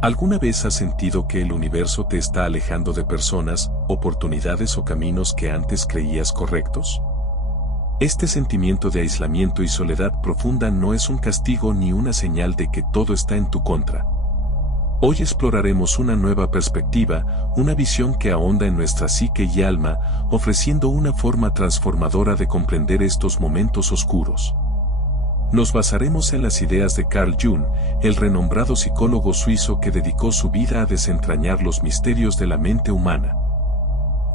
¿Alguna vez has sentido que el universo te está alejando de personas, oportunidades o caminos que antes creías correctos? Este sentimiento de aislamiento y soledad profunda no es un castigo ni una señal de que todo está en tu contra. Hoy exploraremos una nueva perspectiva, una visión que ahonda en nuestra psique y alma, ofreciendo una forma transformadora de comprender estos momentos oscuros. Nos basaremos en las ideas de Carl Jung, el renombrado psicólogo suizo que dedicó su vida a desentrañar los misterios de la mente humana.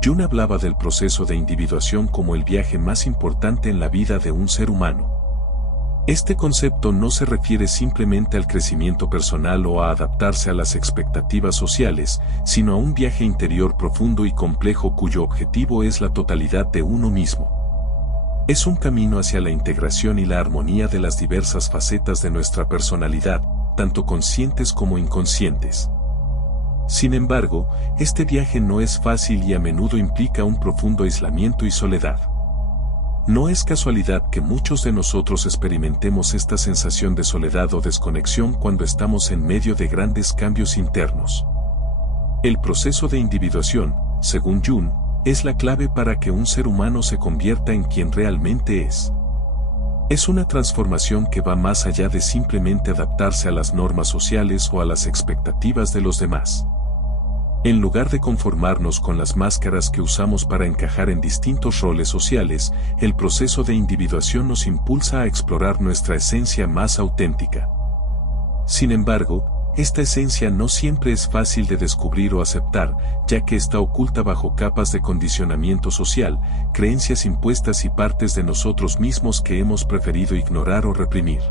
Jung hablaba del proceso de individuación como el viaje más importante en la vida de un ser humano. Este concepto no se refiere simplemente al crecimiento personal o a adaptarse a las expectativas sociales, sino a un viaje interior profundo y complejo cuyo objetivo es la totalidad de uno mismo. Es un camino hacia la integración y la armonía de las diversas facetas de nuestra personalidad, tanto conscientes como inconscientes. Sin embargo, este viaje no es fácil y a menudo implica un profundo aislamiento y soledad. No es casualidad que muchos de nosotros experimentemos esta sensación de soledad o desconexión cuando estamos en medio de grandes cambios internos. El proceso de individuación, según Jung, es la clave para que un ser humano se convierta en quien realmente es. Es una transformación que va más allá de simplemente adaptarse a las normas sociales o a las expectativas de los demás. En lugar de conformarnos con las máscaras que usamos para encajar en distintos roles sociales, el proceso de individuación nos impulsa a explorar nuestra esencia más auténtica. Sin embargo, esta esencia no siempre es fácil de descubrir o aceptar, ya que está oculta bajo capas de condicionamiento social, creencias impuestas y partes de nosotros mismos que hemos preferido ignorar o reprimir.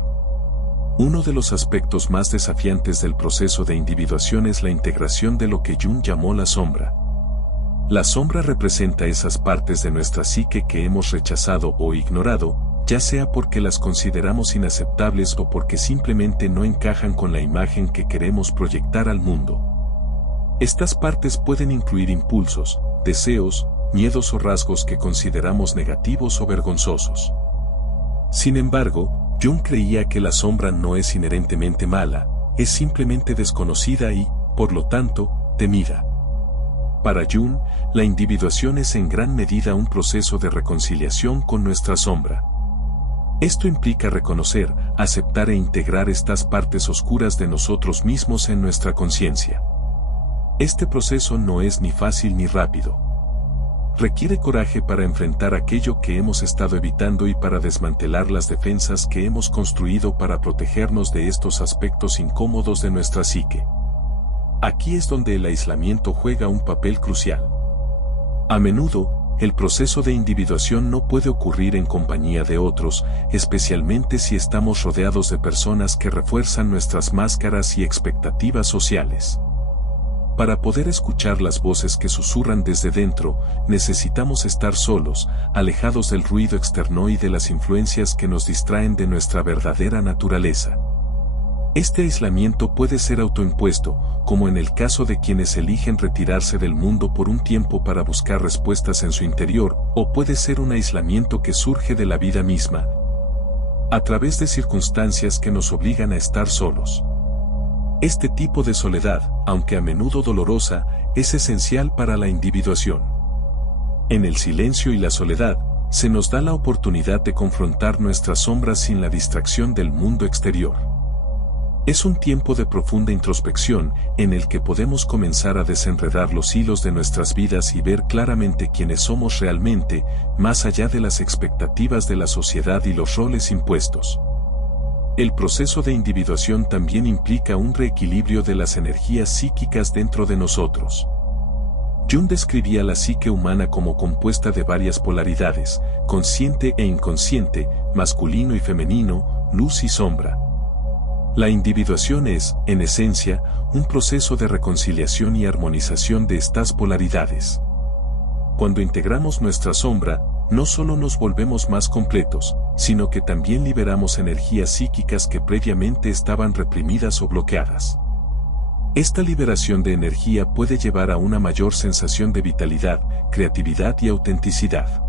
Uno de los aspectos más desafiantes del proceso de individuación es la integración de lo que Jung llamó la sombra. La sombra representa esas partes de nuestra psique que hemos rechazado o ignorado, ya sea porque las consideramos inaceptables o porque simplemente no encajan con la imagen que queremos proyectar al mundo. Estas partes pueden incluir impulsos, deseos, miedos o rasgos que consideramos negativos o vergonzosos. Sin embargo, Jung creía que la sombra no es inherentemente mala, es simplemente desconocida y, por lo tanto, temida. Para Jung, la individuación es en gran medida un proceso de reconciliación con nuestra sombra. Esto implica reconocer, aceptar e integrar estas partes oscuras de nosotros mismos en nuestra conciencia. Este proceso no es ni fácil ni rápido. Requiere coraje para enfrentar aquello que hemos estado evitando y para desmantelar las defensas que hemos construido para protegernos de estos aspectos incómodos de nuestra psique. Aquí es donde el aislamiento juega un papel crucial. A menudo, el proceso de individuación no puede ocurrir en compañía de otros, especialmente si estamos rodeados de personas que refuerzan nuestras máscaras y expectativas sociales. Para poder escuchar las voces que susurran desde dentro, necesitamos estar solos, alejados del ruido externo y de las influencias que nos distraen de nuestra verdadera naturaleza. Este aislamiento puede ser autoimpuesto, como en el caso de quienes eligen retirarse del mundo por un tiempo para buscar respuestas en su interior, o puede ser un aislamiento que surge de la vida misma, a través de circunstancias que nos obligan a estar solos. Este tipo de soledad, aunque a menudo dolorosa, es esencial para la individuación. En el silencio y la soledad, se nos da la oportunidad de confrontar nuestras sombras sin la distracción del mundo exterior. Es un tiempo de profunda introspección, en el que podemos comenzar a desenredar los hilos de nuestras vidas y ver claramente quiénes somos realmente, más allá de las expectativas de la sociedad y los roles impuestos. El proceso de individuación también implica un reequilibrio de las energías psíquicas dentro de nosotros. Jung describía la psique humana como compuesta de varias polaridades, consciente e inconsciente, masculino y femenino, luz y sombra. La individuación es, en esencia, un proceso de reconciliación y armonización de estas polaridades. Cuando integramos nuestra sombra, no solo nos volvemos más completos, sino que también liberamos energías psíquicas que previamente estaban reprimidas o bloqueadas. Esta liberación de energía puede llevar a una mayor sensación de vitalidad, creatividad y autenticidad.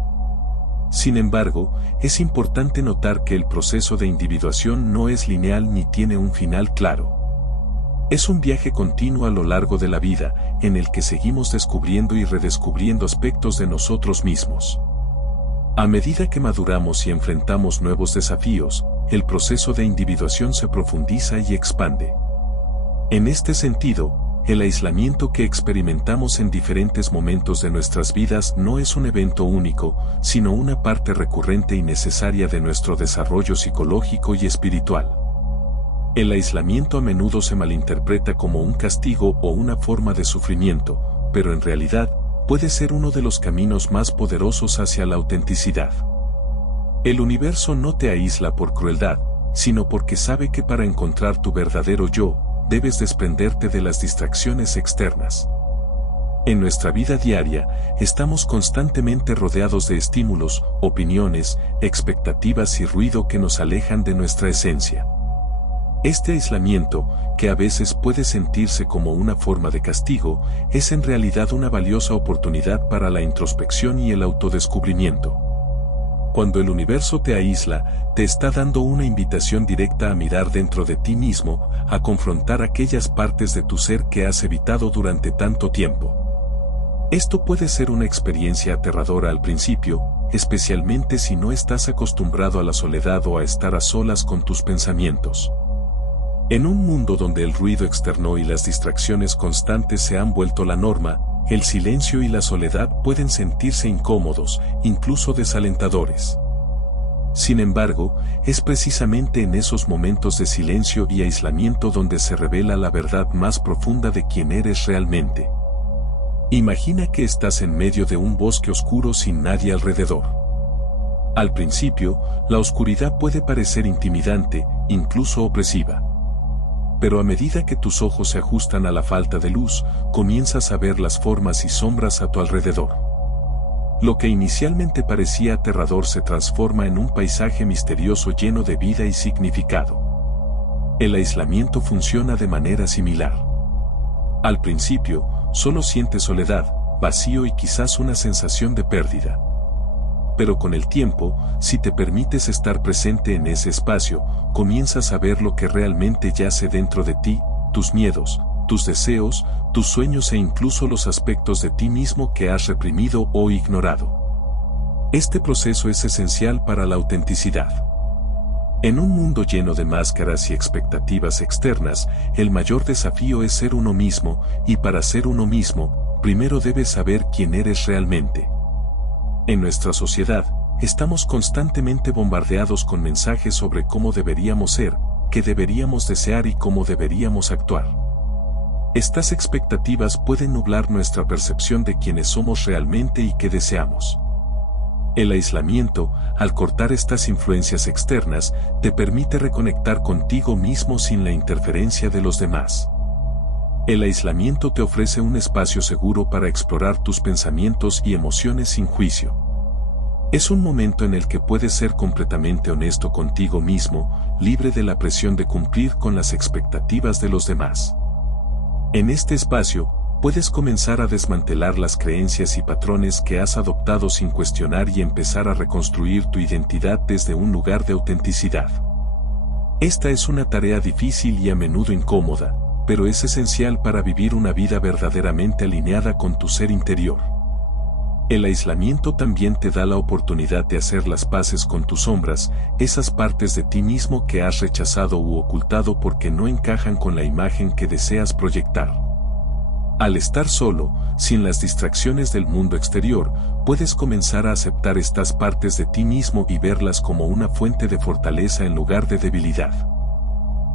Sin embargo, es importante notar que el proceso de individuación no es lineal ni tiene un final claro. Es un viaje continuo a lo largo de la vida, en el que seguimos descubriendo y redescubriendo aspectos de nosotros mismos. A medida que maduramos y enfrentamos nuevos desafíos, el proceso de individuación se profundiza y expande. En este sentido, el aislamiento que experimentamos en diferentes momentos de nuestras vidas no es un evento único, sino una parte recurrente y necesaria de nuestro desarrollo psicológico y espiritual. El aislamiento a menudo se malinterpreta como un castigo o una forma de sufrimiento, pero en realidad, puede ser uno de los caminos más poderosos hacia la autenticidad. El universo no te aísla por crueldad, sino porque sabe que para encontrar tu verdadero yo, debes desprenderte de las distracciones externas. En nuestra vida diaria, estamos constantemente rodeados de estímulos, opiniones, expectativas y ruido que nos alejan de nuestra esencia. Este aislamiento, que a veces puede sentirse como una forma de castigo, es en realidad una valiosa oportunidad para la introspección y el autodescubrimiento. Cuando el universo te aísla, te está dando una invitación directa a mirar dentro de ti mismo, a confrontar aquellas partes de tu ser que has evitado durante tanto tiempo. Esto puede ser una experiencia aterradora al principio, especialmente si no estás acostumbrado a la soledad o a estar a solas con tus pensamientos. En un mundo donde el ruido externo y las distracciones constantes se han vuelto la norma, el silencio y la soledad pueden sentirse incómodos, incluso desalentadores. Sin embargo, es precisamente en esos momentos de silencio y aislamiento donde se revela la verdad más profunda de quién eres realmente. Imagina que estás en medio de un bosque oscuro sin nadie alrededor. Al principio, la oscuridad puede parecer intimidante, incluso opresiva. Pero a medida que tus ojos se ajustan a la falta de luz, comienzas a ver las formas y sombras a tu alrededor. Lo que inicialmente parecía aterrador se transforma en un paisaje misterioso lleno de vida y significado. El aislamiento funciona de manera similar. Al principio, solo sientes soledad, vacío y quizás una sensación de pérdida. Pero con el tiempo, si te permites estar presente en ese espacio, comienzas a ver lo que realmente yace dentro de ti, tus miedos, tus deseos, tus sueños e incluso los aspectos de ti mismo que has reprimido o ignorado. Este proceso es esencial para la autenticidad. En un mundo lleno de máscaras y expectativas externas, el mayor desafío es ser uno mismo, y para ser uno mismo, primero debes saber quién eres realmente. En nuestra sociedad, estamos constantemente bombardeados con mensajes sobre cómo deberíamos ser, qué deberíamos desear y cómo deberíamos actuar. Estas expectativas pueden nublar nuestra percepción de quiénes somos realmente y qué deseamos. El aislamiento, al cortar estas influencias externas, te permite reconectar contigo mismo sin la interferencia de los demás. El aislamiento te ofrece un espacio seguro para explorar tus pensamientos y emociones sin juicio. Es un momento en el que puedes ser completamente honesto contigo mismo, libre de la presión de cumplir con las expectativas de los demás. En este espacio, puedes comenzar a desmantelar las creencias y patrones que has adoptado sin cuestionar y empezar a reconstruir tu identidad desde un lugar de autenticidad. Esta es una tarea difícil y a menudo incómoda, pero es esencial para vivir una vida verdaderamente alineada con tu ser interior. El aislamiento también te da la oportunidad de hacer las paces con tus sombras, esas partes de ti mismo que has rechazado u ocultado porque no encajan con la imagen que deseas proyectar. Al estar solo, sin las distracciones del mundo exterior, puedes comenzar a aceptar estas partes de ti mismo y verlas como una fuente de fortaleza en lugar de debilidad.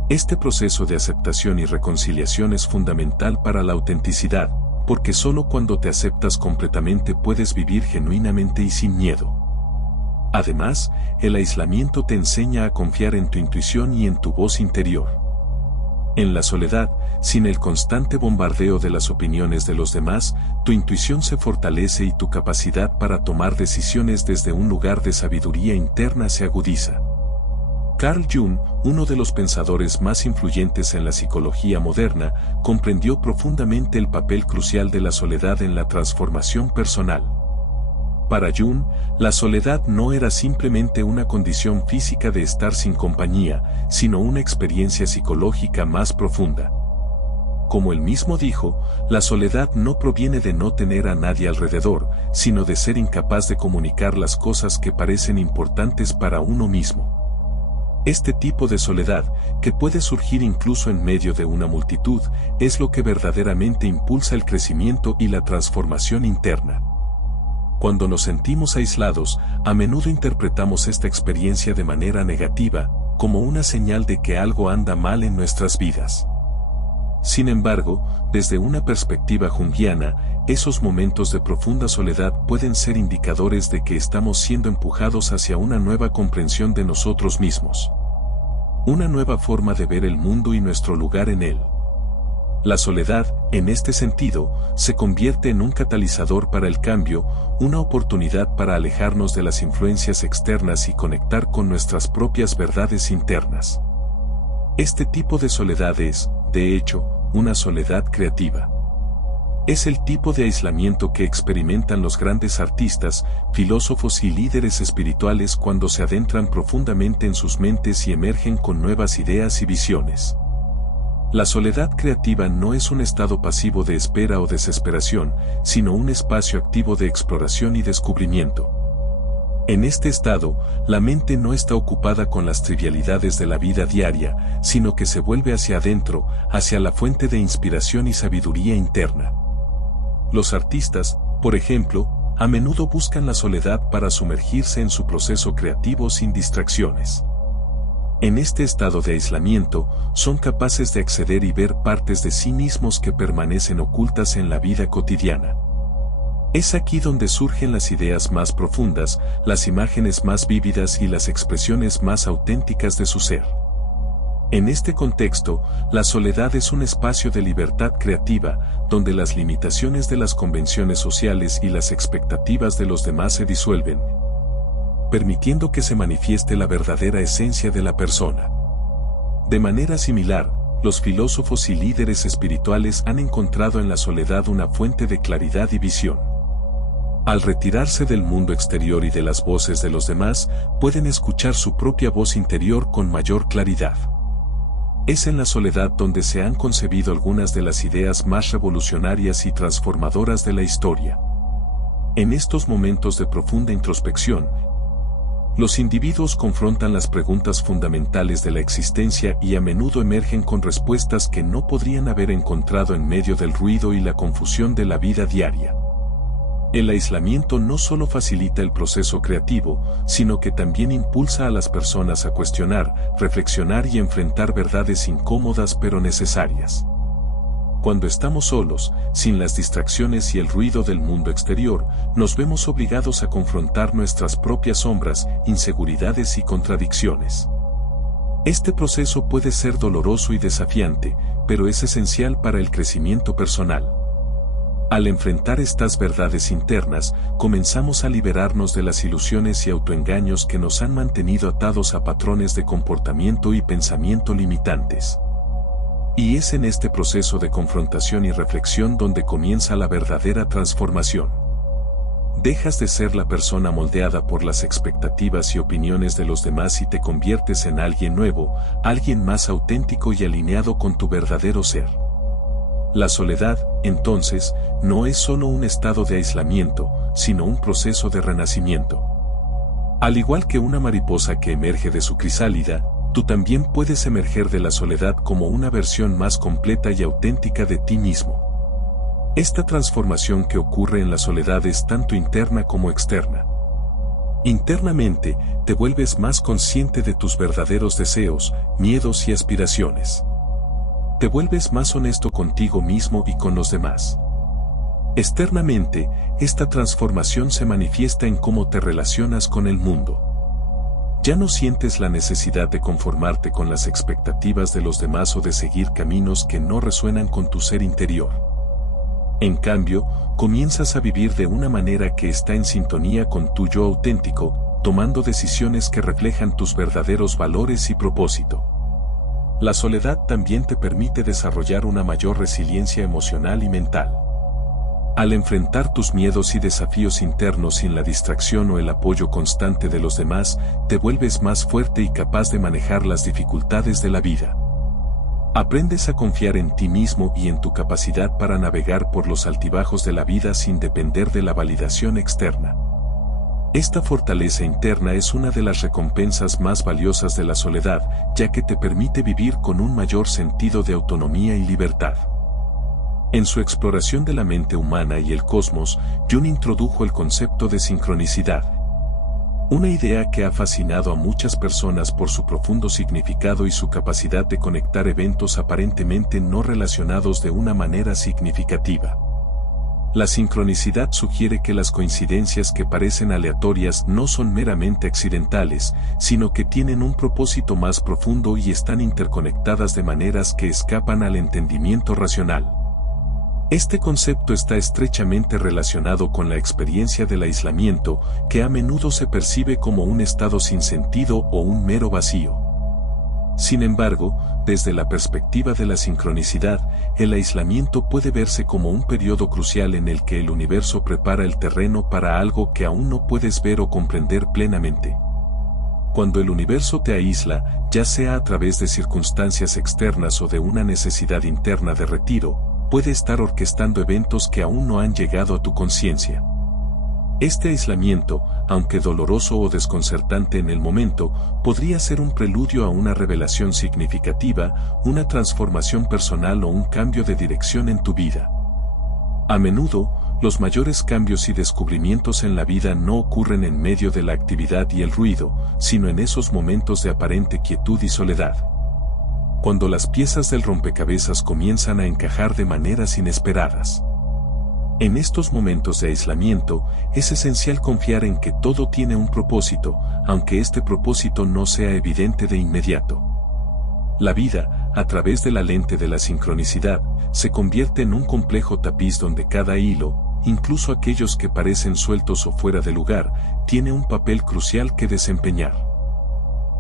Este proceso de aceptación y reconciliación es fundamental para la autenticidad, porque solo cuando te aceptas completamente puedes vivir genuinamente y sin miedo. Además, el aislamiento te enseña a confiar en tu intuición y en tu voz interior. En la soledad, sin el constante bombardeo de las opiniones de los demás, tu intuición se fortalece y tu capacidad para tomar decisiones desde un lugar de sabiduría interna se agudiza. Carl Jung, uno de los pensadores más influyentes en la psicología moderna, comprendió profundamente el papel crucial de la soledad en la transformación personal. Para Jung, la soledad no era simplemente una condición física de estar sin compañía, sino una experiencia psicológica más profunda. Como él mismo dijo, la soledad no proviene de no tener a nadie alrededor, sino de ser incapaz de comunicar las cosas que parecen importantes para uno mismo. Este tipo de soledad, que puede surgir incluso en medio de una multitud, es lo que verdaderamente impulsa el crecimiento y la transformación interna. Cuando nos sentimos aislados, a menudo interpretamos esta experiencia de manera negativa, como una señal de que algo anda mal en nuestras vidas. Sin embargo, desde una perspectiva junguiana, esos momentos de profunda soledad pueden ser indicadores de que estamos siendo empujados hacia una nueva comprensión de nosotros mismos. Una nueva forma de ver el mundo y nuestro lugar en él. La soledad, en este sentido, se convierte en un catalizador para el cambio, una oportunidad para alejarnos de las influencias externas y conectar con nuestras propias verdades internas. Este tipo de soledad es, de hecho, una soledad creativa. Es el tipo de aislamiento que experimentan los grandes artistas, filósofos y líderes espirituales cuando se adentran profundamente en sus mentes y emergen con nuevas ideas y visiones. La soledad creativa no es un estado pasivo de espera o desesperación, sino un espacio activo de exploración y descubrimiento. En este estado, la mente no está ocupada con las trivialidades de la vida diaria, sino que se vuelve hacia adentro, hacia la fuente de inspiración y sabiduría interna. Los artistas, por ejemplo, a menudo buscan la soledad para sumergirse en su proceso creativo sin distracciones. En este estado de aislamiento, son capaces de acceder y ver partes de sí mismos que permanecen ocultas en la vida cotidiana. Es aquí donde surgen las ideas más profundas, las imágenes más vívidas y las expresiones más auténticas de su ser. En este contexto, la soledad es un espacio de libertad creativa, donde las limitaciones de las convenciones sociales y las expectativas de los demás se disuelven, permitiendo que se manifieste la verdadera esencia de la persona. De manera similar, los filósofos y líderes espirituales han encontrado en la soledad una fuente de claridad y visión. Al retirarse del mundo exterior y de las voces de los demás, pueden escuchar su propia voz interior con mayor claridad. Es en la soledad donde se han concebido algunas de las ideas más revolucionarias y transformadoras de la historia. En estos momentos de profunda introspección, los individuos confrontan las preguntas fundamentales de la existencia y a menudo emergen con respuestas que no podrían haber encontrado en medio del ruido y la confusión de la vida diaria. El aislamiento no solo facilita el proceso creativo, sino que también impulsa a las personas a cuestionar, reflexionar y enfrentar verdades incómodas pero necesarias. Cuando estamos solos, sin las distracciones y el ruido del mundo exterior, nos vemos obligados a confrontar nuestras propias sombras, inseguridades y contradicciones. Este proceso puede ser doloroso y desafiante, pero es esencial para el crecimiento personal. Al enfrentar estas verdades internas, comenzamos a liberarnos de las ilusiones y autoengaños que nos han mantenido atados a patrones de comportamiento y pensamiento limitantes. Y es en este proceso de confrontación y reflexión donde comienza la verdadera transformación. Dejas de ser la persona moldeada por las expectativas y opiniones de los demás y te conviertes en alguien nuevo, alguien más auténtico y alineado con tu verdadero ser. La soledad, entonces, no es solo un estado de aislamiento, sino un proceso de renacimiento. Al igual que una mariposa que emerge de su crisálida, tú también puedes emerger de la soledad como una versión más completa y auténtica de ti mismo. Esta transformación que ocurre en la soledad es tanto interna como externa. Internamente, te vuelves más consciente de tus verdaderos deseos, miedos y aspiraciones. Te vuelves más honesto contigo mismo y con los demás. Externamente, esta transformación se manifiesta en cómo te relacionas con el mundo. Ya no sientes la necesidad de conformarte con las expectativas de los demás o de seguir caminos que no resuenan con tu ser interior. En cambio, comienzas a vivir de una manera que está en sintonía con tu yo auténtico, tomando decisiones que reflejan tus verdaderos valores y propósito. La soledad también te permite desarrollar una mayor resiliencia emocional y mental. Al enfrentar tus miedos y desafíos internos sin la distracción o el apoyo constante de los demás, te vuelves más fuerte y capaz de manejar las dificultades de la vida. Aprendes a confiar en ti mismo y en tu capacidad para navegar por los altibajos de la vida sin depender de la validación externa. Esta fortaleza interna es una de las recompensas más valiosas de la soledad, ya que te permite vivir con un mayor sentido de autonomía y libertad. En su exploración de la mente humana y el cosmos, Jung introdujo el concepto de sincronicidad. Una idea que ha fascinado a muchas personas por su profundo significado y su capacidad de conectar eventos aparentemente no relacionados de una manera significativa. La sincronicidad sugiere que las coincidencias que parecen aleatorias no son meramente accidentales, sino que tienen un propósito más profundo y están interconectadas de maneras que escapan al entendimiento racional. Este concepto está estrechamente relacionado con la experiencia del aislamiento, que a menudo se percibe como un estado sin sentido o un mero vacío. Sin embargo, desde la perspectiva de la sincronicidad, el aislamiento puede verse como un periodo crucial en el que el universo prepara el terreno para algo que aún no puedes ver o comprender plenamente. Cuando el universo te aísla, ya sea a través de circunstancias externas o de una necesidad interna de retiro, puede estar orquestando eventos que aún no han llegado a tu conciencia. Este aislamiento, aunque doloroso o desconcertante en el momento, podría ser un preludio a una revelación significativa, una transformación personal o un cambio de dirección en tu vida. A menudo, los mayores cambios y descubrimientos en la vida no ocurren en medio de la actividad y el ruido, sino en esos momentos de aparente quietud y soledad. Cuando las piezas del rompecabezas comienzan a encajar de maneras inesperadas. En estos momentos de aislamiento, es esencial confiar en que todo tiene un propósito, aunque este propósito no sea evidente de inmediato. La vida, a través de la lente de la sincronicidad, se convierte en un complejo tapiz donde cada hilo, incluso aquellos que parecen sueltos o fuera de lugar, tiene un papel crucial que desempeñar.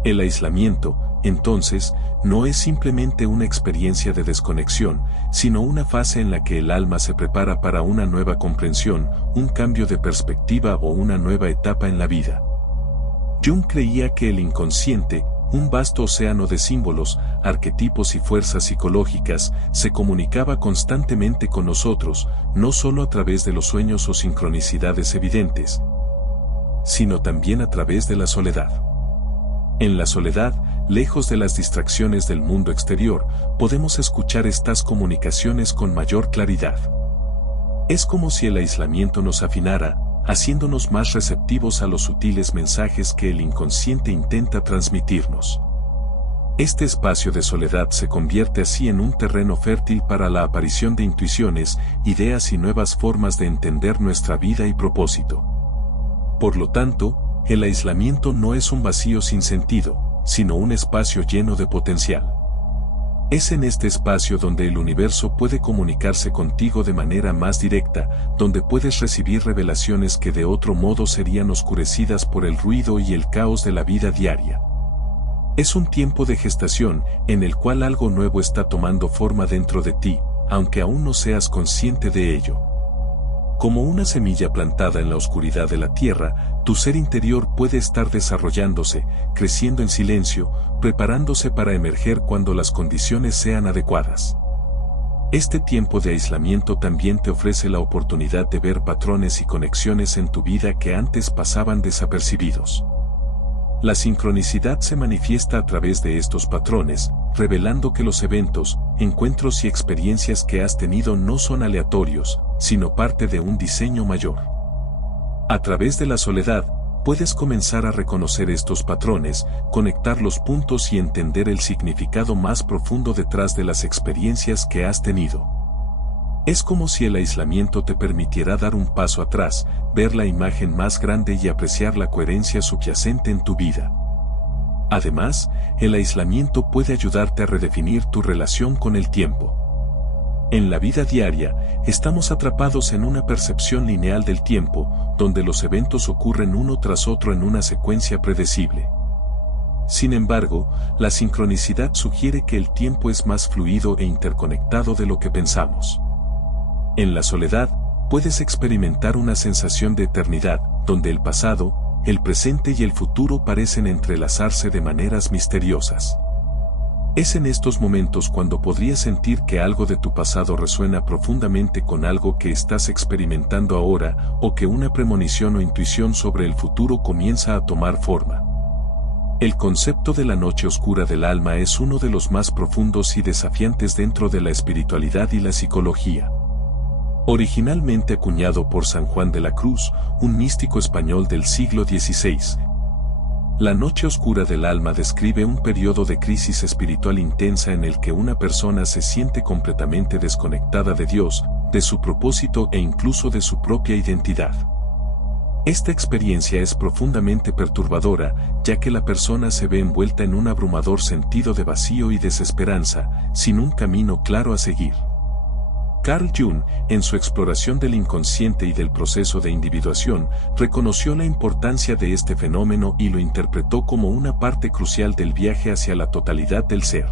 El aislamiento, entonces, no es simplemente una experiencia de desconexión, sino una fase en la que el alma se prepara para una nueva comprensión, un cambio de perspectiva o una nueva etapa en la vida. Jung creía que el inconsciente, un vasto océano de símbolos, arquetipos y fuerzas psicológicas, se comunicaba constantemente con nosotros, no solo a través de los sueños o sincronicidades evidentes, sino también a través de la soledad. En la soledad, lejos de las distracciones del mundo exterior, podemos escuchar estas comunicaciones con mayor claridad. Es como si el aislamiento nos afinara, haciéndonos más receptivos a los sutiles mensajes que el inconsciente intenta transmitirnos. Este espacio de soledad se convierte así en un terreno fértil para la aparición de intuiciones, ideas y nuevas formas de entender nuestra vida y propósito. Por lo tanto, el aislamiento no es un vacío sin sentido, sino un espacio lleno de potencial. Es en este espacio donde el universo puede comunicarse contigo de manera más directa, donde puedes recibir revelaciones que de otro modo serían oscurecidas por el ruido y el caos de la vida diaria. Es un tiempo de gestación, en el cual algo nuevo está tomando forma dentro de ti, aunque aún no seas consciente de ello. Como una semilla plantada en la oscuridad de la tierra, tu ser interior puede estar desarrollándose, creciendo en silencio, preparándose para emerger cuando las condiciones sean adecuadas. Este tiempo de aislamiento también te ofrece la oportunidad de ver patrones y conexiones en tu vida que antes pasaban desapercibidos. La sincronicidad se manifiesta a través de estos patrones, revelando que los eventos, encuentros y experiencias que has tenido no son aleatorios, sino parte de un diseño mayor. A través de la soledad, puedes comenzar a reconocer estos patrones, conectar los puntos y entender el significado más profundo detrás de las experiencias que has tenido. Es como si el aislamiento te permitiera dar un paso atrás, ver la imagen más grande y apreciar la coherencia subyacente en tu vida. Además, el aislamiento puede ayudarte a redefinir tu relación con el tiempo. En la vida diaria, estamos atrapados en una percepción lineal del tiempo, donde los eventos ocurren uno tras otro en una secuencia predecible. Sin embargo, la sincronicidad sugiere que el tiempo es más fluido e interconectado de lo que pensamos. En la soledad, puedes experimentar una sensación de eternidad, donde el pasado, el presente y el futuro parecen entrelazarse de maneras misteriosas. Es en estos momentos cuando podrías sentir que algo de tu pasado resuena profundamente con algo que estás experimentando ahora, o que una premonición o intuición sobre el futuro comienza a tomar forma. El concepto de la noche oscura del alma es uno de los más profundos y desafiantes dentro de la espiritualidad y la psicología. Originalmente acuñado por San Juan de la Cruz, un místico español del siglo XVI, la noche oscura del alma describe un periodo de crisis espiritual intensa en el que una persona se siente completamente desconectada de Dios, de su propósito e incluso de su propia identidad. Esta experiencia es profundamente perturbadora, ya que la persona se ve envuelta en un abrumador sentido de vacío y desesperanza, sin un camino claro a seguir. Carl Jung, en su exploración del inconsciente y del proceso de individuación, reconoció la importancia de este fenómeno y lo interpretó como una parte crucial del viaje hacia la totalidad del ser.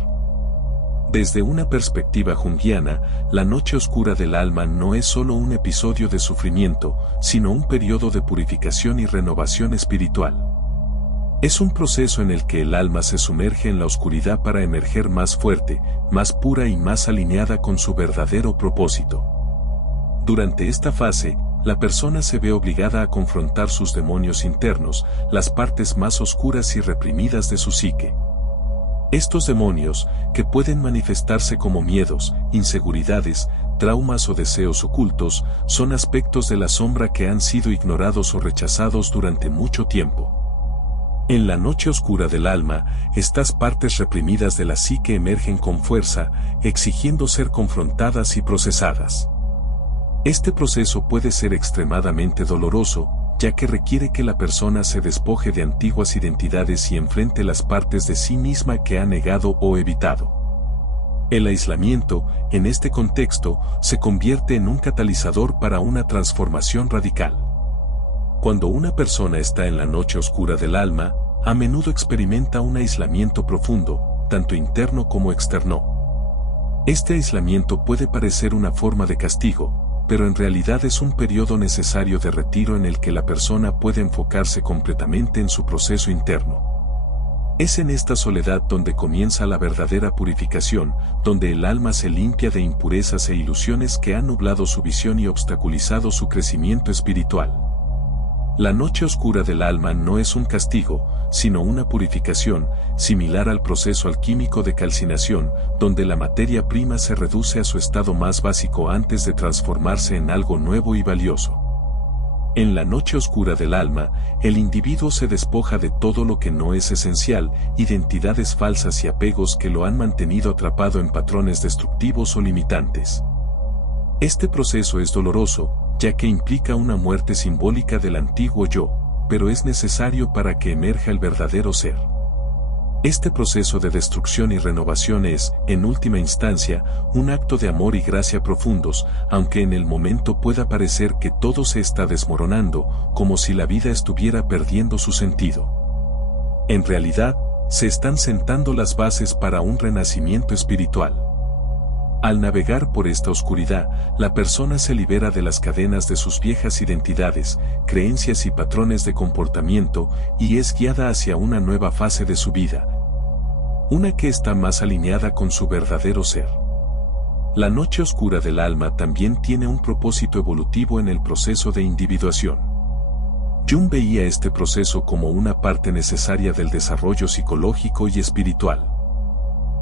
Desde una perspectiva junguiana, la noche oscura del alma no es solo un episodio de sufrimiento, sino un periodo de purificación y renovación espiritual. Es un proceso en el que el alma se sumerge en la oscuridad para emerger más fuerte, más pura y más alineada con su verdadero propósito. Durante esta fase, la persona se ve obligada a confrontar sus demonios internos, las partes más oscuras y reprimidas de su psique. Estos demonios, que pueden manifestarse como miedos, inseguridades, traumas o deseos ocultos, son aspectos de la sombra que han sido ignorados o rechazados durante mucho tiempo. En la noche oscura del alma, estas partes reprimidas de la psique emergen con fuerza, exigiendo ser confrontadas y procesadas. Este proceso puede ser extremadamente doloroso, ya que requiere que la persona se despoje de antiguas identidades y enfrente las partes de sí misma que ha negado o evitado. El aislamiento, en este contexto, se convierte en un catalizador para una transformación radical. Cuando una persona está en la noche oscura del alma, a menudo experimenta un aislamiento profundo, tanto interno como externo. Este aislamiento puede parecer una forma de castigo, pero en realidad es un periodo necesario de retiro en el que la persona puede enfocarse completamente en su proceso interno. Es en esta soledad donde comienza la verdadera purificación, donde el alma se limpia de impurezas e ilusiones que han nublado su visión y obstaculizado su crecimiento espiritual. La noche oscura del alma no es un castigo, sino una purificación, similar al proceso alquímico de calcinación, donde la materia prima se reduce a su estado más básico antes de transformarse en algo nuevo y valioso. En la noche oscura del alma, el individuo se despoja de todo lo que no es esencial, identidades falsas y apegos que lo han mantenido atrapado en patrones destructivos o limitantes. Este proceso es doloroso, ya que implica una muerte simbólica del antiguo yo, pero es necesario para que emerja el verdadero ser. Este proceso de destrucción y renovación es, en última instancia, un acto de amor y gracia profundos, aunque en el momento pueda parecer que todo se está desmoronando, como si la vida estuviera perdiendo su sentido. En realidad, se están sentando las bases para un renacimiento espiritual. Al navegar por esta oscuridad, la persona se libera de las cadenas de sus viejas identidades, creencias y patrones de comportamiento, y es guiada hacia una nueva fase de su vida. Una que está más alineada con su verdadero ser. La noche oscura del alma también tiene un propósito evolutivo en el proceso de individuación. Jung veía este proceso como una parte necesaria del desarrollo psicológico y espiritual.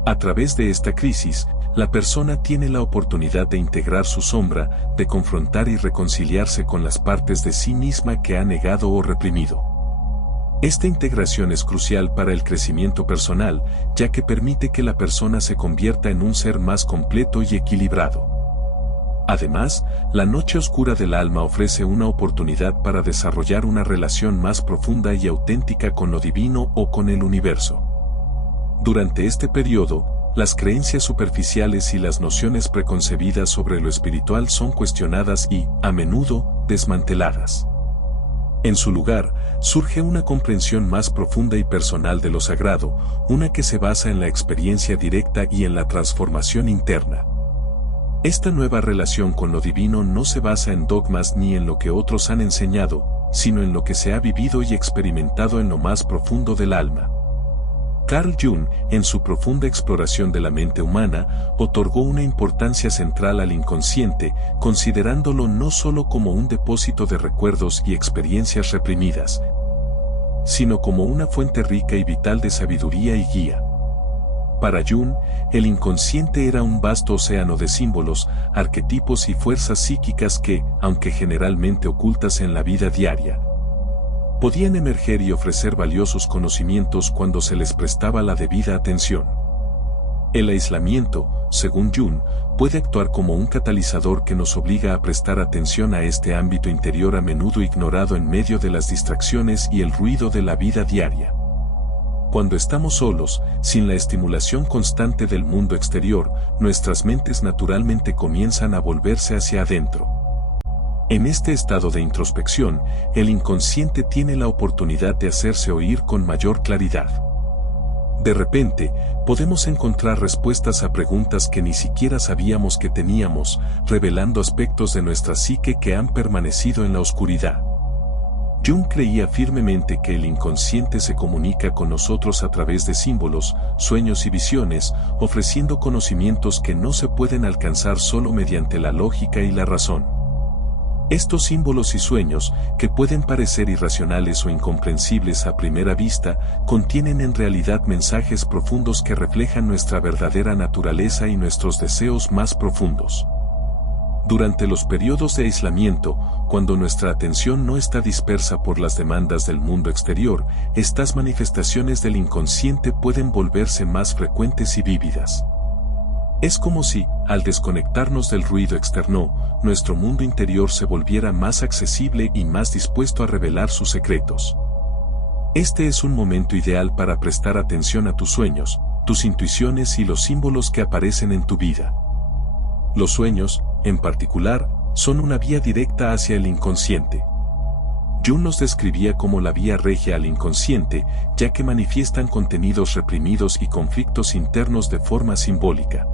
A través de esta crisis, la persona tiene la oportunidad de integrar su sombra, de confrontar y reconciliarse con las partes de sí misma que ha negado o reprimido. Esta integración es crucial para el crecimiento personal, ya que permite que la persona se convierta en un ser más completo y equilibrado. Además, la noche oscura del alma ofrece una oportunidad para desarrollar una relación más profunda y auténtica con lo divino o con el universo. Durante este periodo, las creencias superficiales y las nociones preconcebidas sobre lo espiritual son cuestionadas y, a menudo, desmanteladas. En su lugar, surge una comprensión más profunda y personal de lo sagrado, una que se basa en la experiencia directa y en la transformación interna. Esta nueva relación con lo divino no se basa en dogmas ni en lo que otros han enseñado, sino en lo que se ha vivido y experimentado en lo más profundo del alma. Carl Jung, en su profunda exploración de la mente humana, otorgó una importancia central al inconsciente, considerándolo no solo como un depósito de recuerdos y experiencias reprimidas, sino como una fuente rica y vital de sabiduría y guía. Para Jung, el inconsciente era un vasto océano de símbolos, arquetipos y fuerzas psíquicas que, aunque generalmente ocultas en la vida diaria, podían emerger y ofrecer valiosos conocimientos cuando se les prestaba la debida atención. El aislamiento, según Jung, puede actuar como un catalizador que nos obliga a prestar atención a este ámbito interior a menudo ignorado en medio de las distracciones y el ruido de la vida diaria. Cuando estamos solos, sin la estimulación constante del mundo exterior, nuestras mentes naturalmente comienzan a volverse hacia adentro. En este estado de introspección, el inconsciente tiene la oportunidad de hacerse oír con mayor claridad. De repente, podemos encontrar respuestas a preguntas que ni siquiera sabíamos que teníamos, revelando aspectos de nuestra psique que han permanecido en la oscuridad. Jung creía firmemente que el inconsciente se comunica con nosotros a través de símbolos, sueños y visiones, ofreciendo conocimientos que no se pueden alcanzar solo mediante la lógica y la razón. Estos símbolos y sueños, que pueden parecer irracionales o incomprensibles a primera vista, contienen en realidad mensajes profundos que reflejan nuestra verdadera naturaleza y nuestros deseos más profundos. Durante los periodos de aislamiento, cuando nuestra atención no está dispersa por las demandas del mundo exterior, estas manifestaciones del inconsciente pueden volverse más frecuentes y vívidas. Es como si, al desconectarnos del ruido externo, nuestro mundo interior se volviera más accesible y más dispuesto a revelar sus secretos. Este es un momento ideal para prestar atención a tus sueños, tus intuiciones y los símbolos que aparecen en tu vida. Los sueños, en particular, son una vía directa hacia el inconsciente. Jung los describía como la vía regia al inconsciente, ya que manifiestan contenidos reprimidos y conflictos internos de forma simbólica.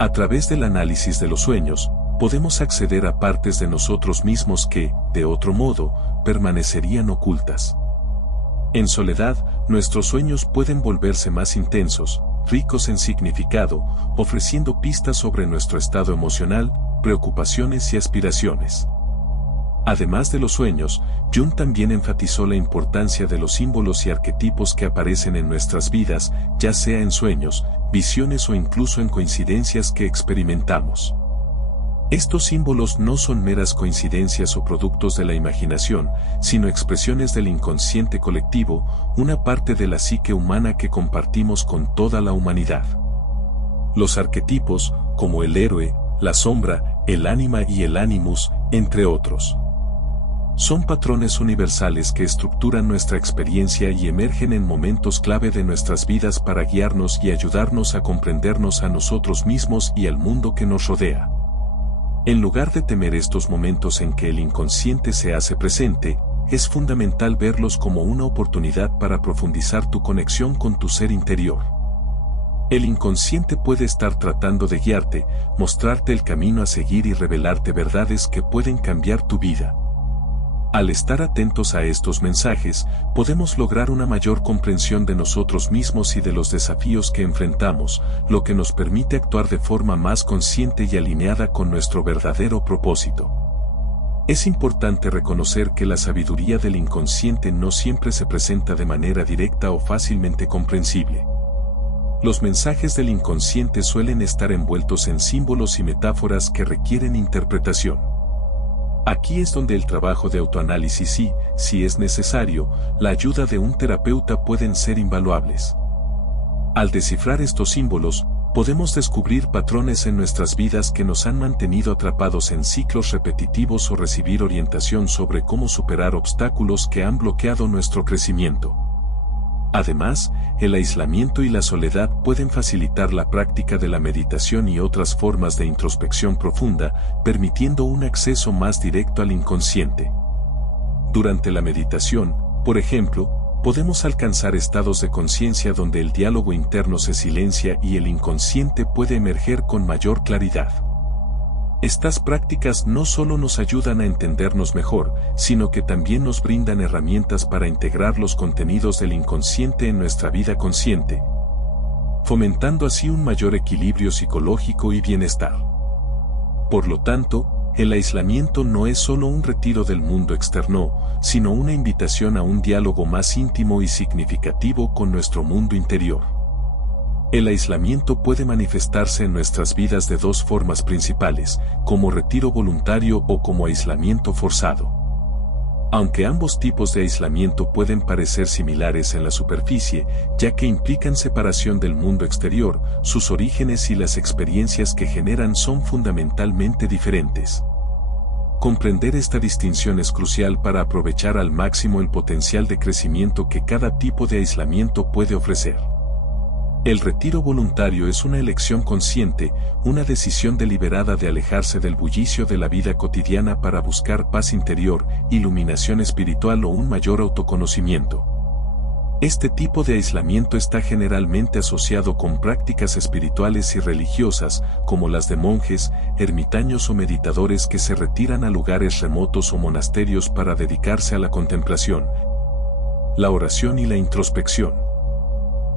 A través del análisis de los sueños, podemos acceder a partes de nosotros mismos que, de otro modo, permanecerían ocultas. En soledad, nuestros sueños pueden volverse más intensos, ricos en significado, ofreciendo pistas sobre nuestro estado emocional, preocupaciones y aspiraciones. Además de los sueños, Jung también enfatizó la importancia de los símbolos y arquetipos que aparecen en nuestras vidas, ya sea en sueños, visiones o incluso en coincidencias que experimentamos. Estos símbolos no son meras coincidencias o productos de la imaginación, sino expresiones del inconsciente colectivo, una parte de la psique humana que compartimos con toda la humanidad. Los arquetipos, como el héroe, la sombra, el ánima y el animus, entre otros, son patrones universales que estructuran nuestra experiencia y emergen en momentos clave de nuestras vidas para guiarnos y ayudarnos a comprendernos a nosotros mismos y al mundo que nos rodea. En lugar de temer estos momentos en que el inconsciente se hace presente, es fundamental verlos como una oportunidad para profundizar tu conexión con tu ser interior. El inconsciente puede estar tratando de guiarte, mostrarte el camino a seguir y revelarte verdades que pueden cambiar tu vida. Al estar atentos a estos mensajes, podemos lograr una mayor comprensión de nosotros mismos y de los desafíos que enfrentamos, lo que nos permite actuar de forma más consciente y alineada con nuestro verdadero propósito. Es importante reconocer que la sabiduría del inconsciente no siempre se presenta de manera directa o fácilmente comprensible. Los mensajes del inconsciente suelen estar envueltos en símbolos y metáforas que requieren interpretación. Aquí es donde el trabajo de autoanálisis y, si es necesario, la ayuda de un terapeuta pueden ser invaluables. Al descifrar estos símbolos, podemos descubrir patrones en nuestras vidas que nos han mantenido atrapados en ciclos repetitivos o recibir orientación sobre cómo superar obstáculos que han bloqueado nuestro crecimiento. Además, el aislamiento y la soledad pueden facilitar la práctica de la meditación y otras formas de introspección profunda, permitiendo un acceso más directo al inconsciente. Durante la meditación, por ejemplo, podemos alcanzar estados de conciencia donde el diálogo interno se silencia y el inconsciente puede emerger con mayor claridad. Estas prácticas no solo nos ayudan a entendernos mejor, sino que también nos brindan herramientas para integrar los contenidos del inconsciente en nuestra vida consciente, fomentando así un mayor equilibrio psicológico y bienestar. Por lo tanto, el aislamiento no es solo un retiro del mundo externo, sino una invitación a un diálogo más íntimo y significativo con nuestro mundo interior. El aislamiento puede manifestarse en nuestras vidas de dos formas principales, como retiro voluntario o como aislamiento forzado. Aunque ambos tipos de aislamiento pueden parecer similares en la superficie, ya que implican separación del mundo exterior, sus orígenes y las experiencias que generan son fundamentalmente diferentes. Comprender esta distinción es crucial para aprovechar al máximo el potencial de crecimiento que cada tipo de aislamiento puede ofrecer. El retiro voluntario es una elección consciente, una decisión deliberada de alejarse del bullicio de la vida cotidiana para buscar paz interior, iluminación espiritual o un mayor autoconocimiento. Este tipo de aislamiento está generalmente asociado con prácticas espirituales y religiosas, como las de monjes, ermitaños o meditadores que se retiran a lugares remotos o monasterios para dedicarse a la contemplación, la oración y la introspección.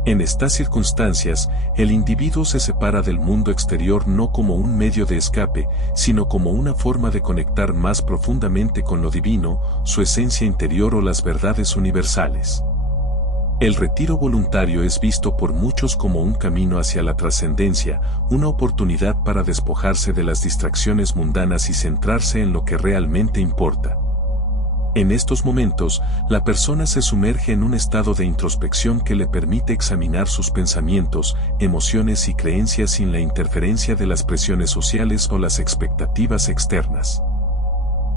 En estas circunstancias, el individuo se separa del mundo exterior no como un medio de escape, sino como una forma de conectar más profundamente con lo divino, su esencia interior o las verdades universales. El retiro voluntario es visto por muchos como un camino hacia la trascendencia, una oportunidad para despojarse de las distracciones mundanas y centrarse en lo que realmente importa. En estos momentos, la persona se sumerge en un estado de introspección que le permite examinar sus pensamientos, emociones y creencias sin la interferencia de las presiones sociales o las expectativas externas.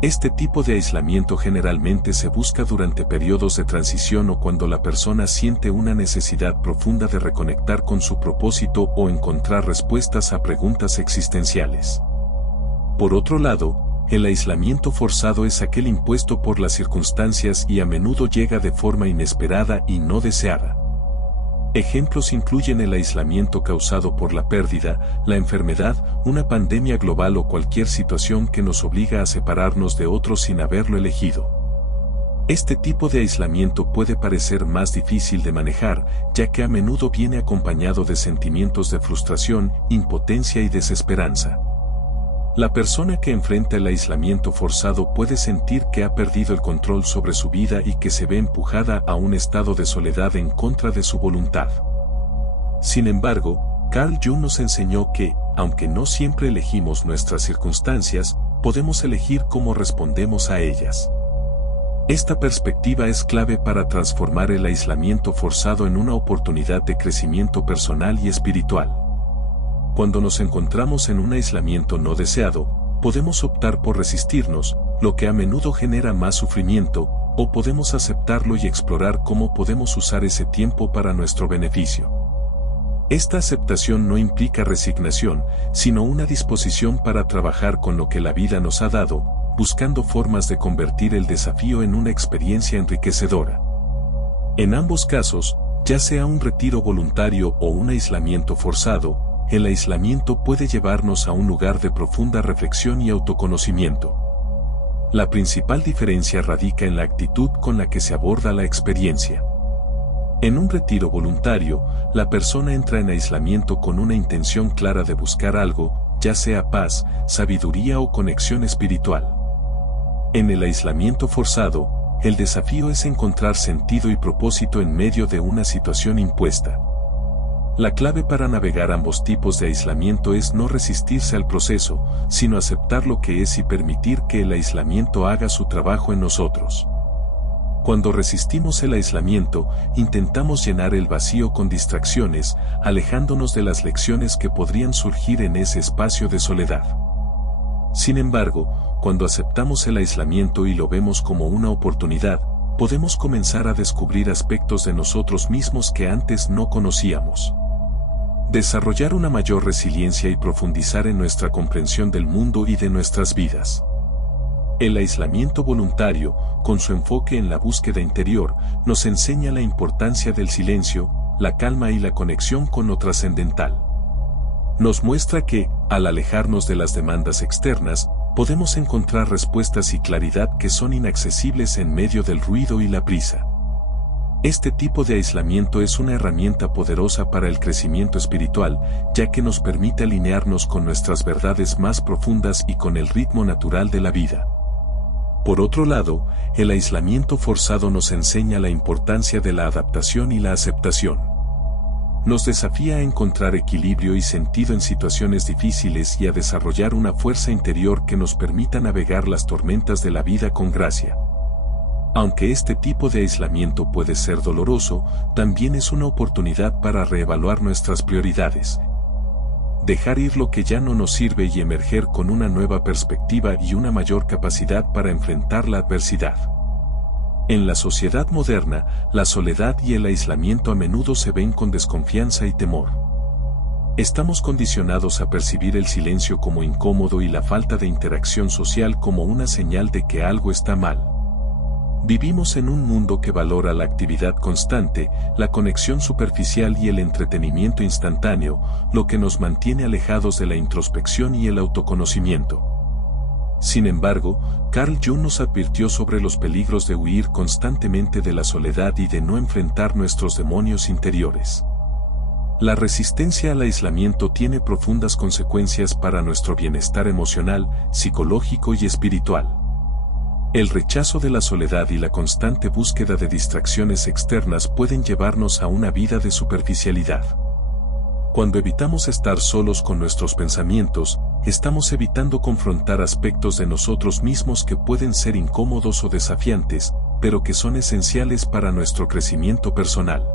Este tipo de aislamiento generalmente se busca durante periodos de transición o cuando la persona siente una necesidad profunda de reconectar con su propósito o encontrar respuestas a preguntas existenciales. Por otro lado, el aislamiento forzado es aquel impuesto por las circunstancias y a menudo llega de forma inesperada y no deseada. Ejemplos incluyen el aislamiento causado por la pérdida, la enfermedad, una pandemia global o cualquier situación que nos obliga a separarnos de otros sin haberlo elegido. Este tipo de aislamiento puede parecer más difícil de manejar, ya que a menudo viene acompañado de sentimientos de frustración, impotencia y desesperanza. La persona que enfrenta el aislamiento forzado puede sentir que ha perdido el control sobre su vida y que se ve empujada a un estado de soledad en contra de su voluntad. Sin embargo, Carl Jung nos enseñó que, aunque no siempre elegimos nuestras circunstancias, podemos elegir cómo respondemos a ellas. Esta perspectiva es clave para transformar el aislamiento forzado en una oportunidad de crecimiento personal y espiritual. Cuando nos encontramos en un aislamiento no deseado, podemos optar por resistirnos, lo que a menudo genera más sufrimiento, o podemos aceptarlo y explorar cómo podemos usar ese tiempo para nuestro beneficio. Esta aceptación no implica resignación, sino una disposición para trabajar con lo que la vida nos ha dado, buscando formas de convertir el desafío en una experiencia enriquecedora. En ambos casos, ya sea un retiro voluntario o un aislamiento forzado, el aislamiento puede llevarnos a un lugar de profunda reflexión y autoconocimiento. La principal diferencia radica en la actitud con la que se aborda la experiencia. En un retiro voluntario, la persona entra en aislamiento con una intención clara de buscar algo, ya sea paz, sabiduría o conexión espiritual. En el aislamiento forzado, el desafío es encontrar sentido y propósito en medio de una situación impuesta. La clave para navegar ambos tipos de aislamiento es no resistirse al proceso, sino aceptar lo que es y permitir que el aislamiento haga su trabajo en nosotros. Cuando resistimos el aislamiento, intentamos llenar el vacío con distracciones, alejándonos de las lecciones que podrían surgir en ese espacio de soledad. Sin embargo, cuando aceptamos el aislamiento y lo vemos como una oportunidad, podemos comenzar a descubrir aspectos de nosotros mismos que antes no conocíamos. Desarrollar una mayor resiliencia y profundizar en nuestra comprensión del mundo y de nuestras vidas. El aislamiento voluntario, con su enfoque en la búsqueda interior, nos enseña la importancia del silencio, la calma y la conexión con lo trascendental. Nos muestra que, Al alejarnos de las demandas externas, podemos encontrar respuestas y claridad que son inaccesibles en medio del ruido y la prisa. Este tipo de aislamiento es una herramienta poderosa para el crecimiento espiritual, ya que nos permite alinearnos con nuestras verdades más profundas y con el ritmo natural de la vida. Por otro lado, el aislamiento forzado nos enseña la importancia de la adaptación y la aceptación. Nos desafía a encontrar equilibrio y sentido en situaciones difíciles y a desarrollar una fuerza interior que nos permita navegar las tormentas de la vida con gracia. Aunque este tipo de aislamiento puede ser doloroso, también es una oportunidad para reevaluar nuestras prioridades. Dejar ir lo que ya no nos sirve y emerger con una nueva perspectiva y una mayor capacidad para enfrentar la adversidad. En la sociedad moderna, la soledad y el aislamiento a menudo se ven con desconfianza y temor. Estamos condicionados a percibir el silencio como incómodo y la falta de interacción social como una señal de que algo está mal. Vivimos en un mundo que valora la actividad constante, la conexión superficial y el entretenimiento instantáneo, lo que nos mantiene alejados de la introspección y el autoconocimiento. Sin embargo, Carl Jung nos advirtió sobre los peligros de huir constantemente de la soledad y de no enfrentar nuestros demonios interiores. La resistencia al aislamiento tiene profundas consecuencias para nuestro bienestar emocional, psicológico y espiritual. El rechazo de la soledad y la constante búsqueda de distracciones externas pueden llevarnos a una vida de superficialidad. Cuando evitamos estar solos con nuestros pensamientos, estamos evitando confrontar aspectos de nosotros mismos que pueden ser incómodos o desafiantes, pero que son esenciales para nuestro crecimiento personal.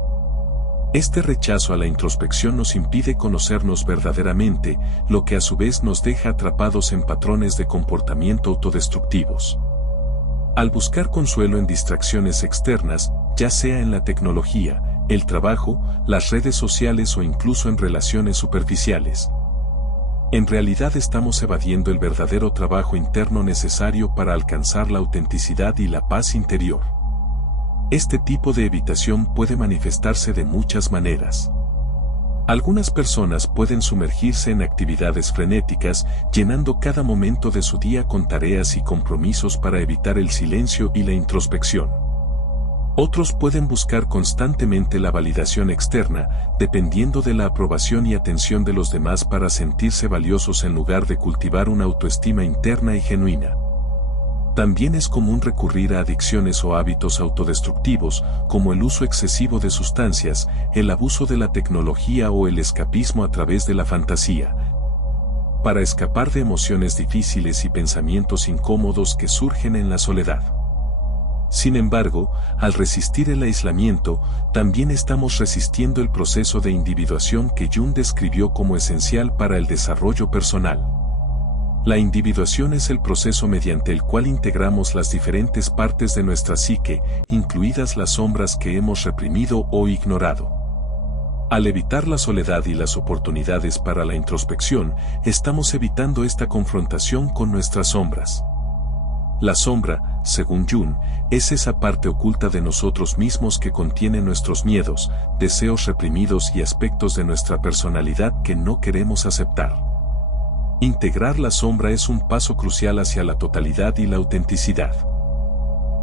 Este rechazo a la introspección nos impide conocernos verdaderamente, lo que a su vez nos deja atrapados en patrones de comportamiento autodestructivos. Al buscar consuelo en distracciones externas, ya sea en la tecnología, el trabajo, las redes sociales o incluso en relaciones superficiales, en realidad estamos evadiendo el verdadero trabajo interno necesario para alcanzar la autenticidad y la paz interior. Este tipo de evitación puede manifestarse de muchas maneras. Algunas personas pueden sumergirse en actividades frenéticas, llenando cada momento de su día con tareas y compromisos para evitar el silencio y la introspección. Otros pueden buscar constantemente la validación externa, dependiendo de la aprobación y atención de los demás para sentirse valiosos en lugar de cultivar una autoestima interna y genuina. También es común recurrir a adicciones o hábitos autodestructivos, como el uso excesivo de sustancias, el abuso de la tecnología o el escapismo a través de la fantasía, para escapar de emociones difíciles y pensamientos incómodos que surgen en la soledad. Sin embargo, al resistir el aislamiento, también estamos resistiendo el proceso de individuación que Jung describió como esencial para el desarrollo personal. La individuación es el proceso mediante el cual integramos las diferentes partes de nuestra psique, incluidas las sombras que hemos reprimido o ignorado. Al evitar la soledad y las oportunidades para la introspección, estamos evitando esta confrontación con nuestras sombras. La sombra, según Jung, es esa parte oculta de nosotros mismos que contiene nuestros miedos, deseos reprimidos y aspectos de nuestra personalidad que no queremos aceptar. Integrar la sombra es un paso crucial hacia la totalidad y la autenticidad.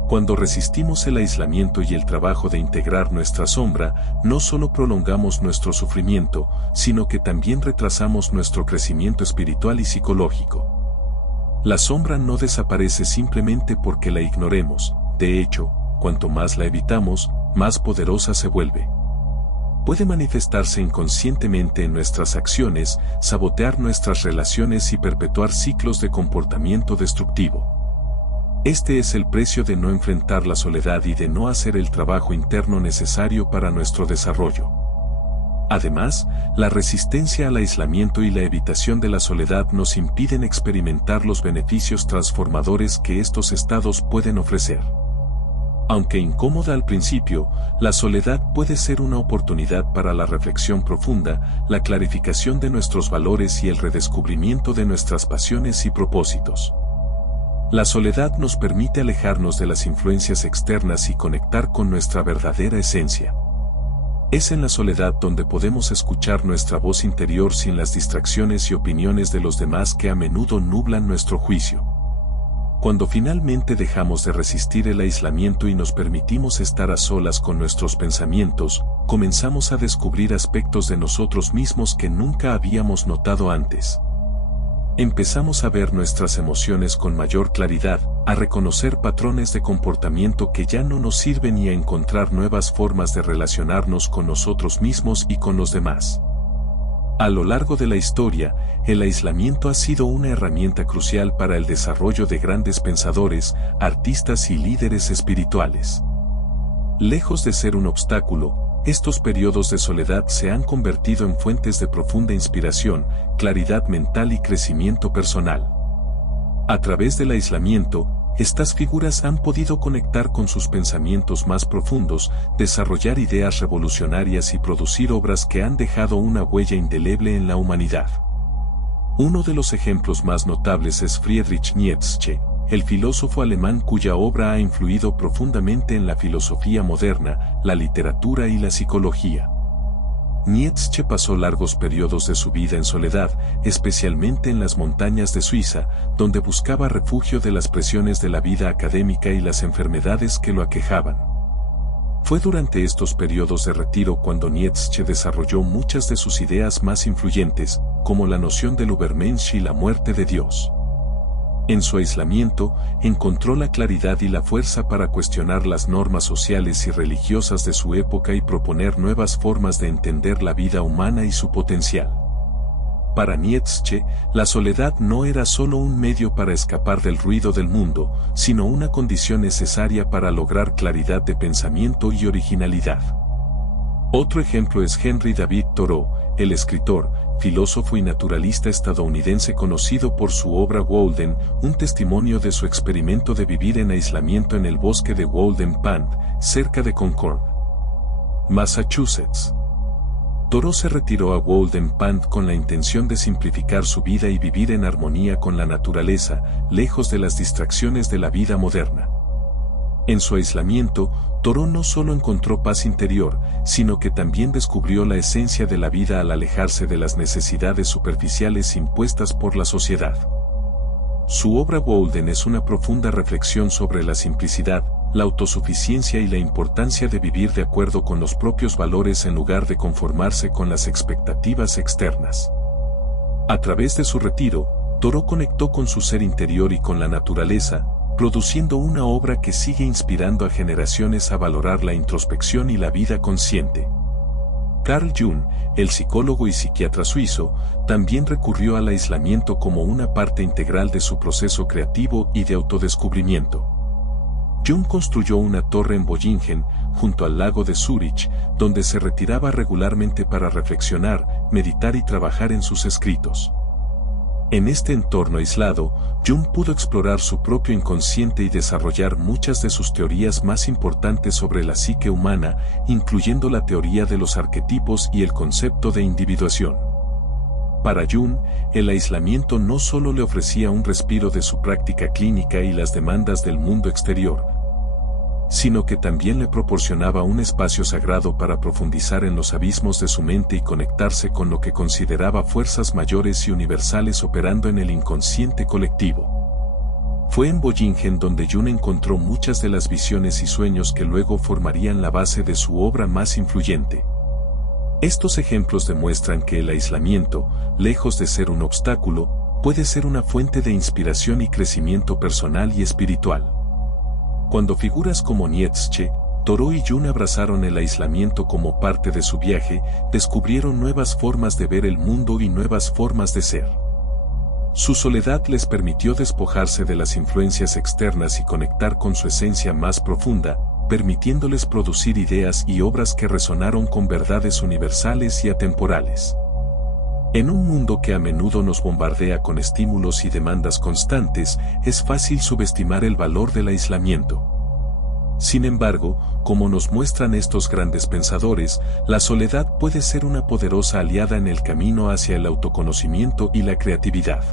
Cuando resistimos el aislamiento y el trabajo de integrar nuestra sombra, no solo prolongamos nuestro sufrimiento, sino que también retrasamos nuestro crecimiento espiritual y psicológico. La sombra no desaparece simplemente porque la ignoremos, de hecho, cuanto más la evitamos, más poderosa se vuelve. Puede manifestarse inconscientemente en nuestras acciones, sabotear nuestras relaciones y perpetuar ciclos de comportamiento destructivo. Este es el precio de no enfrentar la soledad y de no hacer el trabajo interno necesario para nuestro desarrollo. Además, la resistencia al aislamiento y la evitación de la soledad nos impiden experimentar los beneficios transformadores que estos estados pueden ofrecer. Aunque incómoda al principio, la soledad puede ser una oportunidad para la reflexión profunda, la clarificación de nuestros valores y el redescubrimiento de nuestras pasiones y propósitos. La soledad nos permite alejarnos de las influencias externas y conectar con nuestra verdadera esencia. Es en la soledad donde podemos escuchar nuestra voz interior sin las distracciones y opiniones de los demás que a menudo nublan nuestro juicio. Cuando finalmente dejamos de resistir el aislamiento y nos permitimos estar a solas con nuestros pensamientos, comenzamos a descubrir aspectos de nosotros mismos que nunca habíamos notado antes. Empezamos a ver nuestras emociones con mayor claridad, a reconocer patrones de comportamiento que ya no nos sirven y a encontrar nuevas formas de relacionarnos con nosotros mismos y con los demás. A lo largo de la historia, el aislamiento ha sido una herramienta crucial para el desarrollo de grandes pensadores, artistas y líderes espirituales. Lejos de ser un obstáculo, estos periodos de soledad se han convertido en fuentes de profunda inspiración, claridad mental y crecimiento personal. A través del aislamiento, estas figuras han podido conectar con sus pensamientos más profundos, desarrollar ideas revolucionarias y producir obras que han dejado una huella indeleble en la humanidad. Uno de los ejemplos más notables es Friedrich Nietzsche, el filósofo alemán cuya obra ha influido profundamente en la filosofía moderna, la literatura y la psicología. Nietzsche pasó largos periodos de su vida en soledad, especialmente en las montañas de Suiza, donde buscaba refugio de las presiones de la vida académica y las enfermedades que lo aquejaban. Fue durante estos periodos de retiro cuando Nietzsche desarrolló muchas de sus ideas más influyentes, como la noción del Übermensch y la muerte de Dios. En su aislamiento, encontró la claridad y la fuerza para cuestionar las normas sociales y religiosas de su época y proponer nuevas formas de entender la vida humana y su potencial. Para Nietzsche, la soledad no era solo un medio para escapar del ruido del mundo, sino una condición necesaria para lograr claridad de pensamiento y originalidad. Otro ejemplo es Henry David Thoreau, el escritor, filósofo y naturalista estadounidense conocido por su obra Walden, un testimonio de su experimento de vivir en aislamiento en el bosque de Walden Pond, cerca de Concord, Massachusetts. Thoreau se retiró a Walden Pond con la intención de simplificar su vida y vivir en armonía con la naturaleza, lejos de las distracciones de la vida moderna. En su aislamiento, Thoreau no solo encontró paz interior, sino que también descubrió la esencia de la vida al alejarse de las necesidades superficiales impuestas por la sociedad. Su obra Walden es una profunda reflexión sobre la simplicidad, la autosuficiencia y la importancia de vivir de acuerdo con los propios valores en lugar de conformarse con las expectativas externas. A través de su retiro, Thoreau conectó con su ser interior y con la naturaleza, produciendo una obra que sigue inspirando a generaciones a valorar la introspección y la vida consciente. Carl Jung, el psicólogo y psiquiatra suizo, también recurrió al aislamiento como una parte integral de su proceso creativo y de autodescubrimiento. Jung construyó una torre en Bollingen, junto al lago de Zúrich, donde se retiraba regularmente para reflexionar, meditar y trabajar en sus escritos. En este entorno aislado, Jung pudo explorar su propio inconsciente y desarrollar muchas de sus teorías más importantes sobre la psique humana, incluyendo la teoría de los arquetipos y el concepto de individuación. Para Jung, el aislamiento no solo le ofrecía un respiro de su práctica clínica y las demandas del mundo exterior, sino que también le proporcionaba un espacio sagrado para profundizar en los abismos de su mente y conectarse con lo que consideraba fuerzas mayores y universales operando en el inconsciente colectivo. Fue en Bollingen donde Jung encontró muchas de las visiones y sueños que luego formarían la base de su obra más influyente. Estos ejemplos demuestran que el aislamiento, lejos de ser un obstáculo, puede ser una fuente de inspiración y crecimiento personal y espiritual. Cuando figuras como Nietzsche, Thoreau y Jung abrazaron el aislamiento como parte de su viaje, descubrieron nuevas formas de ver el mundo y nuevas formas de ser. Su soledad les permitió despojarse de las influencias externas y conectar con su esencia más profunda, permitiéndoles producir ideas y obras que resonaron con verdades universales y atemporales. En un mundo que a menudo nos bombardea con estímulos y demandas constantes, es fácil subestimar el valor del aislamiento. Sin embargo, como nos muestran estos grandes pensadores, la soledad puede ser una poderosa aliada en el camino hacia el autoconocimiento y la creatividad.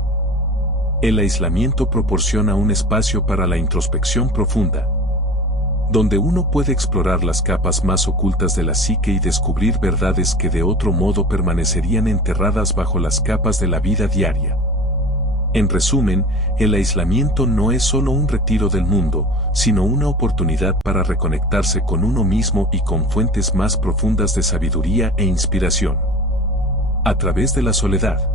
El aislamiento proporciona un espacio para la introspección profunda. donde uno puede explorar las capas más ocultas de la psique y descubrir verdades que de otro modo permanecerían enterradas bajo las capas de la vida diaria. En resumen, el aislamiento no es solo un retiro del mundo, sino una oportunidad para reconectarse con uno mismo y con fuentes más profundas de sabiduría e inspiración. A través de la soledad,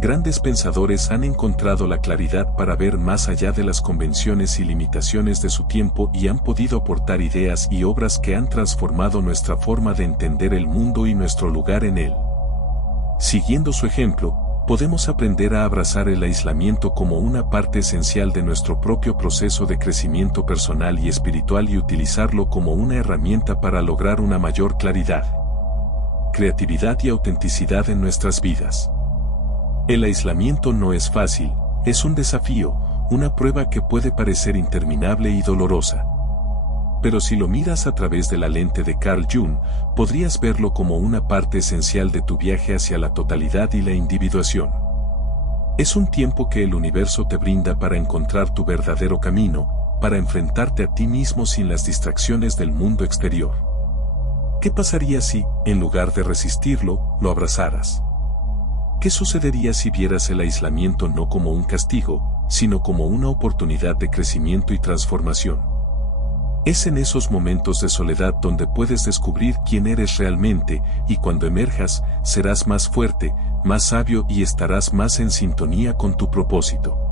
grandes pensadores han encontrado la claridad para ver más allá de las convenciones y limitaciones de su tiempo y han podido aportar ideas y obras que han transformado nuestra forma de entender el mundo y nuestro lugar en él. Siguiendo su ejemplo, podemos aprender a abrazar el aislamiento como una parte esencial de nuestro propio proceso de crecimiento personal y espiritual y utilizarlo como una herramienta para lograr una mayor claridad, creatividad y autenticidad en nuestras vidas. El aislamiento no es fácil, es un desafío, una prueba que puede parecer interminable y dolorosa. Pero si lo miras a través de la lente de Carl Jung, podrías verlo como una parte esencial de tu viaje hacia la totalidad y la individuación. Es un tiempo que el universo te brinda para encontrar tu verdadero camino, para enfrentarte a ti mismo sin las distracciones del mundo exterior. ¿Qué pasaría si, en lugar de resistirlo, lo abrazaras? ¿Qué sucedería si vieras el aislamiento no como un castigo, sino como una oportunidad de crecimiento y transformación? Es en esos momentos de soledad donde puedes descubrir quién eres realmente, y cuando emerjas, serás más fuerte, más sabio y estarás más en sintonía con tu propósito.